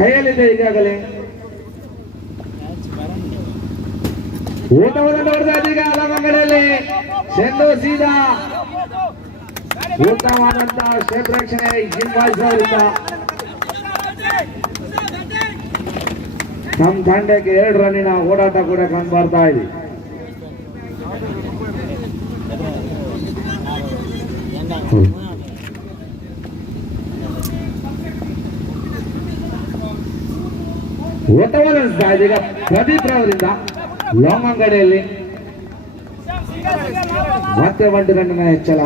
ಕೈಯಲ್ಲಿದೆ ಈಗಾಗಲೇ ಊಟವನ್ನು ನೋಡಿದ ಈಗ ಅಲಮಂಗಲಲ್ಲಿ ಚೆಂಡು ಸೀದಾ ಉತ್ತಮವಾದಂತಹ ಸ್ಟೇಟ್ ರಕ್ಷಣೆ ಜಿಂಬಾಯಿಸುವವರಿಂದ ತಮ್ಮ ತಂಡಕ್ಕೆ 2 ರನ್ನಿನ ಓಡಾಟ ಕೂಡ ಕಂಡು ಬರ್ತಾ ಇದೆ. ಓಟವನ್ನು ಈಗ ಪ್ರದೀಪ್ ರವರಿಂದ ಲಾಂಗ್ ಅಂಗಡಿಯಲ್ಲಿ ಮತ್ತೆ 1 ರನ್ನಿನ ಹೆಚ್ಚಳ.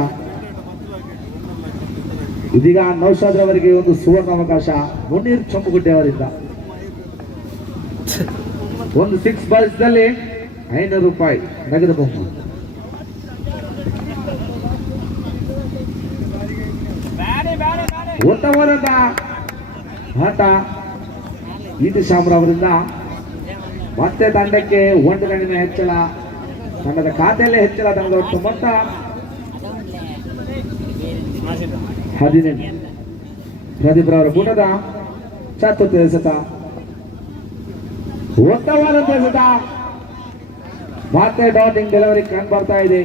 ಇದೀಗ ನೌಶಾದ್ ರವರಿಗೆ ಒಂದು ಸುವರ್ಣ ಅವಕಾಶ. ಮುನೀರ್ ಚೊಂಬುಗುಡ್ಡೆ ಅವರಿಂದ ಒಂದು 6 ಬಾಲ್ಸ್ನಲ್ಲಿ 500 ರೂಪಾಯಿ ನಗದು ಬಹುಮಾನ. ಉತ್ತಮವಾದಂತ ಆಟ ಈಟಿ ಶಾಮ್ರ ಅವರಿಂದ ಮತ್ತೆ ತಂಡಕ್ಕೆ 1 ರನ್ನಿನ ಹೆಚ್ಚಳ. ತಂಡದ ಖಾತೆಯಲ್ಲೇ ಹೆಚ್ಚಳ. ತಂಡದ ಒಟ್ಟು ಮೊತ್ತ 18. ಪ್ರದೀಪ್ ರವರ ಕೂಟದ ಚತುರ್ಥ ಎಸೆತ. ಉತ್ತಮವಾದಂತ ಎಸೆತ. ಮತ್ತೆ ಡಾಟಿಂಗ್ ಡೆಲಿವರಿ ಕಂಡು ಬರ್ತಾ ಇದೆ.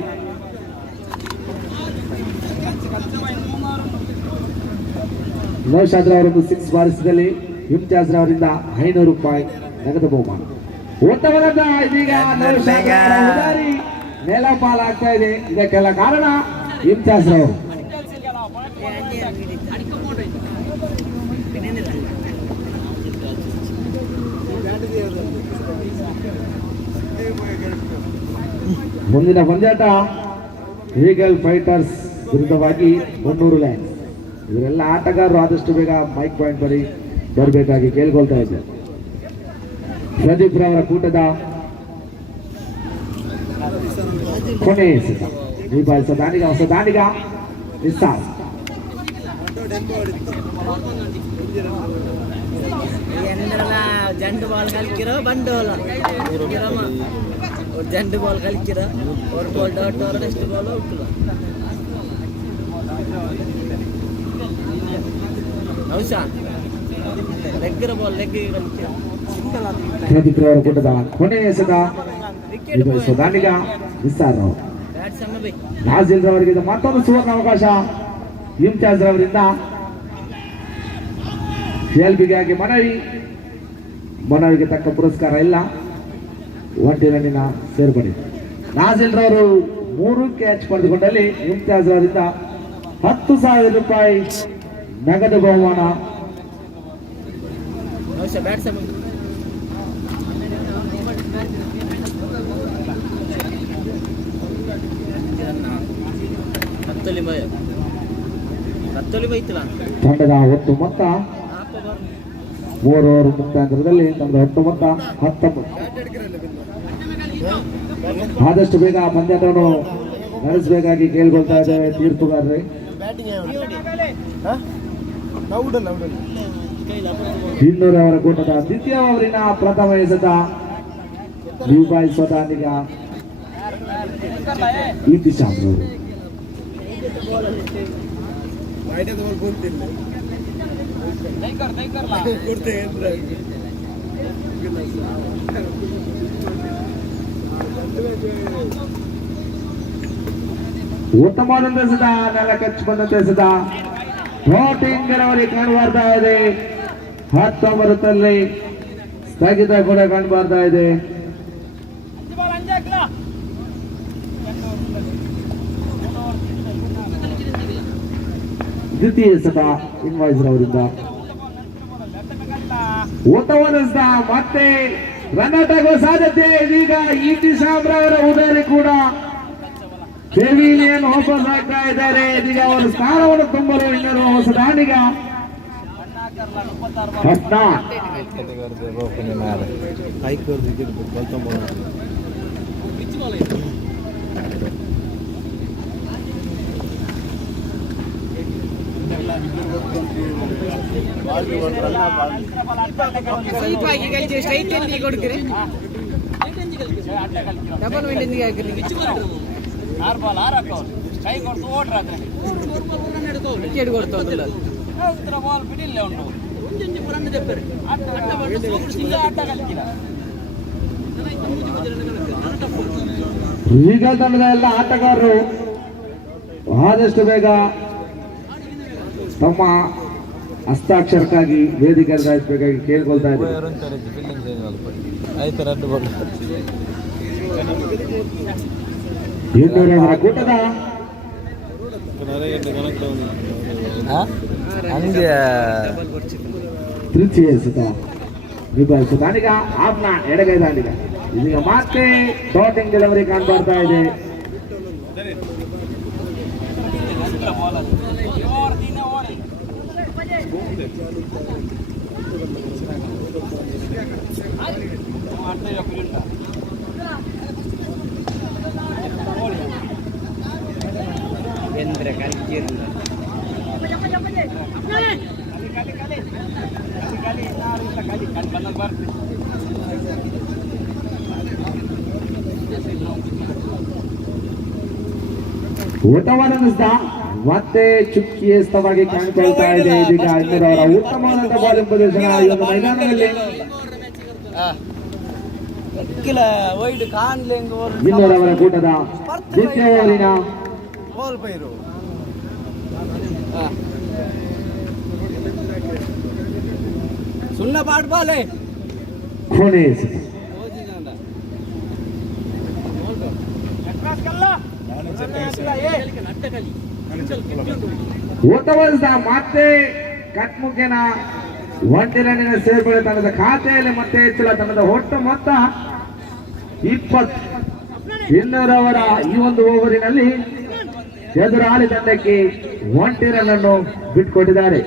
ನೌಶಾದ್ ರವರೊಂದು 6 ಬಾರಿಸಿದಲ್ಲಿ ಇಮ್ತಿಯಾಜ್ ರವರಿಂದ 500 ರೂಪಾಯಿ ನಗದು ಬಹುಮಾನ. ಉತ್ತಮವಾದ ಇದೀಗ ನೆಲಪಾಲಾಗ್ತಾ ಇದೆ. ಇದಕ್ಕೆಲ್ಲ ಕಾರಣ ಇಮ್ತಿಯಾಜ್ ರವರು. ಮುಂದಿನ ಪಂದ್ಯಾಟ ಈಗಲ್ ಫೈಟರ್ಸ್ ವಿರುದ್ಧವಾಗಿ 100 ಲೈನ್ಸ್. ಇವರೆಲ್ಲ ಆಟಗಾರರು ಆದಷ್ಟು ಬೇಗ ಮೈಕ್ ಪಾಯಿಂಟ್ ಬರಬೇಕಾಗಿ ಕೇಳ್ಕೊಳ್ತಾ ಇದ್ದಾರೆ. ಪ್ರದೀಪ್ ರವರ ಕೂಟದ ಕೊನೆ ಎಸೆತ. ಹೊಸ ದಾನಿಗ ನಿಸ್ಸಾರ್. ಜಂಡು ಬಾಲ್ ಕಲಿಕಿರೋ ಬಂಡೋಲ ಜಂಡು ಬಾಲ್ ಕಲಿಕಿರ ஒரு ಬಾಲ್ ಡಾಟ್ और ನೆಕ್ಸ್ಟ್ ಬಾಲ್ ಔಟ್. ಹೌಸಾ ಲೆಗ್ಗರ ಬಾಲ್ ಲೆಗ್ ಕಲಿಕಿರ. ಪ್ರದೀಪ್ ರವರ ಕೂಟದ ಕೊನೆ ಎಸೆತ. ಹೊಸ ದಾನಿಗ ನಿಸ್ಸಾರ್ ರವರು. ನಾಜಿಲ್ ರವರಿಗೆ ಮತ್ತೊಂದು ಸುವರ್ಣ ಅವಕಾಶ. ಇಮ್ತಿಯಾಜ್ ರವರಿಂದ ಎಲ್ಬಿಗಾಗಿ ಮನವಿಗೆ ತಕ್ಕ ಪುರಸ್ಕಾರ ಇಲ್ಲ. 1 ರನ್ನಿನ ಸೇರ್ಪಡೆ. ನಾಜಿಲ್ ರವರು 3 ಕ್ಯಾಚ್ ಪಡೆದುಕೊಂಡಲ್ಲಿ ಇಮ್ತಿಯಾಜ್ ರವರಿಂದ 10,000 ರೂಪಾಯಿ ನಗದು ಬಹುಮಾನ. ತಂಡದ ಒಟ್ಟು ಮೊತ್ತ 3 ಓವರ್ ಮುಕ್ತಾಂತರದಲ್ಲಿ ತಂಡದ ಒಟ್ಟು ಮೊತ್ತ 19. ಆದಷ್ಟು ಬೇಗ ಪಂದ್ಯಾಟವನ್ನು ನಡೆಸಬೇಕಾಗಿ ಕೇಳ್ಕೊಳ್ತಾ ಇದ್ದೇವೆ ತೀರ್ಪುಗಾರರೇ. ಇನ್ನೂರ ಅವರ ಕೂಟದ ದ್ವಿತೀಯ ಓವರಿನ ಪ್ರಥಮ ಎಸೆತ. ನಿಭಾಯಿಸುವುದಾನೀಗ ಈಟಿ ಶಾಮ್ರ ಅವರು. ಉತ್ತಮವಾದಂತ ಎಸೆತ. ನೆಲ ಕಚ್ಚಿ ಬಂದಂತ ಎಸೆತ. ಬ್ಯಾಟಿಂಗ್ ಡೆಲಿವರಿ ಕಂಡು ಬರ್ತಾ ಇದೆ. 19 ಸ್ಥಗಿತ ಕೂಡ ಕಂಡು ಬರ್ತಾ ಇದೆ. ದ್ವಿತೀಯ ಎಸೆತ ಇನ್ವಾಯ್ಸ್ ರವರಿಂದ. ಉತ್ತಮವಾದ ಎಸೆತ. ಮತ್ತೆ ರನ್ಔಟ್ ಆಗುವ ಸಾಧ್ಯತೆ. ಇದೀಗ ಈಟಿ ಶಾಮ್ರ ಅವರ ಉದಾರಿ ಕೂಡ ಪೆವಿಲಿಯನ್ ವಾಪಸ್ ಆಗ್ತಾ ಇದ್ದಾರೆ. ಇದೀಗ ಅವರ ಸ್ಥಾನವನ್ನು ತುಂಬಲು ಇನ್ನೂ ಹೊಸ ದಾನಿಗ ವಿಕೆಟ್ ಕೊಡ್ತಾ ಬಾಲ್ ಬಿಡಿಲ್ಲ ಉಂಟು ಈಗ ತಂಡದ ಎಲ್ಲ ಆಟಗಾರರು ಆದಷ್ಟು ಬೇಗ ತಮ್ಮ ಹಸ್ತಾಕ್ಷರಕ್ಕಾಗಿ ವೇದಿಕೆ ಬೇಕಾಗಿ ಕೇಳ್ಕೊಳ್ತಾ ಇದ್ದಾರೆ. ಇನ್ನೂರವರ ಕೂಟದ ತೃತೀಯ ಸುತ ದಾನಿಗ ಆಪ್ನ ಎಡಗೈ ದಾನಿಗ ಇದೀಗ ಮತ್ತೆ ಶಾಟಿಂಗ್ ಡೆಲಿವರಿ ಕಾಣ್ಬರ್ತಾ ಇದೆ. ಊಟವಾದ ಮತ್ತೆ ಚುಕ್ಕಿಯಸ್ತವಾಗಿ ಕಾಣಿಕೊಳ್ತಾ ಇದೆ. ಇದೀಗ ಇನ್ನೂರವರ ಉತ್ತಮವಾದಂತಹ ಬಾಲಿಂಗ್ ಪ್ರದರ್ಶನ ಈ ಒಂದು ಮೈದಾನದಲ್ಲಿ. ಇನ್ನೂರವರ ಕೂಟದ ದ್ವಿತೀಯ ಓವರಿನ ಕೊನೆ ಓಟವಲ್ದ ಮತ್ತೆ ಕಟ್ಮುಖೇನ ಒಂಟಿ ರನ್ನಿನ ಸೇರ್ಪಡೆ ತಂಡದ ಖಾತೆಯಲ್ಲಿ ಮತ್ತೆ ಹೆಚ್ಚಳ ತಂಡದ ಒಟ್ಟು ಮೊತ್ತ 20. ಇನ್ನೂರವರ ಈ ಒಂದು ಓವರಿನಲ್ಲಿ ಎದುರಾಳಿ ತಂಡಕ್ಕೆ ಒಂಟಿ ರನ್ ಅನ್ನು ಬಿಟ್ಟುಕೊಟ್ಟಿದ್ದಾರೆ.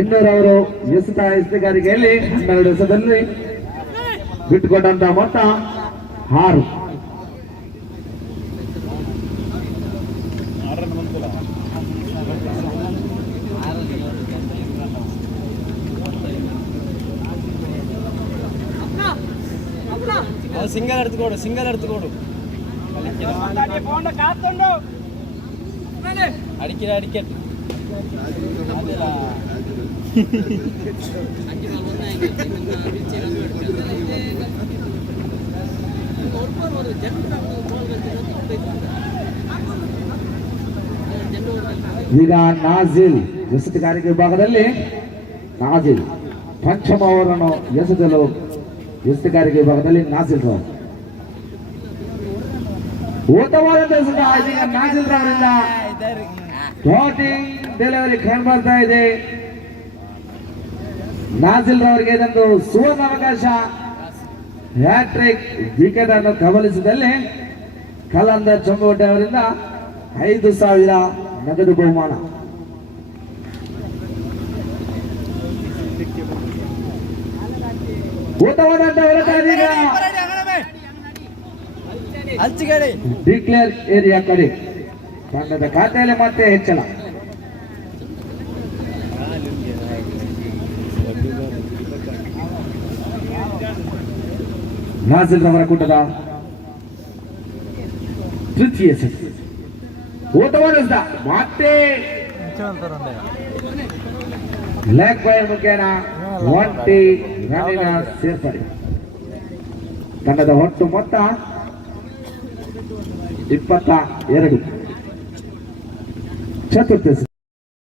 ಇನ್ನೂರವರು ಎಸೆಗಾರಿಕೆಯಲ್ಲಿ 12 ಎಸೆದಲ್ಲಿ ಬಿಟ್ಟುಕೊಟ್ಟಂತಹ ಮೊತ್ತ 6. ಸಿಂಗಲ್ എടുത്തുകൊടു അടിക്കട്ടെ ಈಗ ನಾಜಿಲ್ ಎಸೆಗಾರಿಕೆ ವಿಭಾಗದಲ್ಲಿ ನಾಜಿಲ್ ಪಂಚಮ ಓವರನ್ನು ಎಸೆದಲು ಎಸೆಗಾರಿಕೆ ವಿಭಾಗದಲ್ಲಿ ನಾಜಿಲ್ ರಾವ್ ಓಟವಾದ ನಾಜಿಲ್ ರಾವ್ರಿಂದ ಬ್ಯಾಟಿಂಗ್ ಡೆಲಿವರಿ ಕಾಣ್ಬರ್ತಾ ಇದೆ. ನಾಜಿಲ್ ರವರಿಗೆ ಇದೊಂದು ಸುವರ್ಣ ಅವಕಾಶ. ಹ್ಯಾಟ್ರಿಕ್ ವಿಕೆಟ್ ಅನ್ನು ಕಬಲಿಸಿದಲ್ಲಿ ಕಲಂದರ್ ಚೊಂಗೋಟೆ ಅವರಿಂದ 5,000 ನಗದು ಬಹುಮಾನ. ಡಿಕ್ಲೇರ್ ಏರಿಯಾ ಕಡೆ ತಂಡದ ಖಾತೆಯಲ್ಲಿ ಮತ್ತೆ ಹೆಚ್ಚಳ. ನಾಜಿಲ್ ರವರ ಕೂಟದ ತೃತೀಯ ಸೆಟ್ ಓಟವಾದ ಮತ್ತೆ ಲೆಗ್ ಬೈ ಮುಖೇನ ಒಂಟಿ ರನ್ನಿನ ಸೇರ್ಪಡೆ. ತಂಡದ ಒಟ್ಟು ಮೊತ್ತ 22. ಚತುರ್ಥ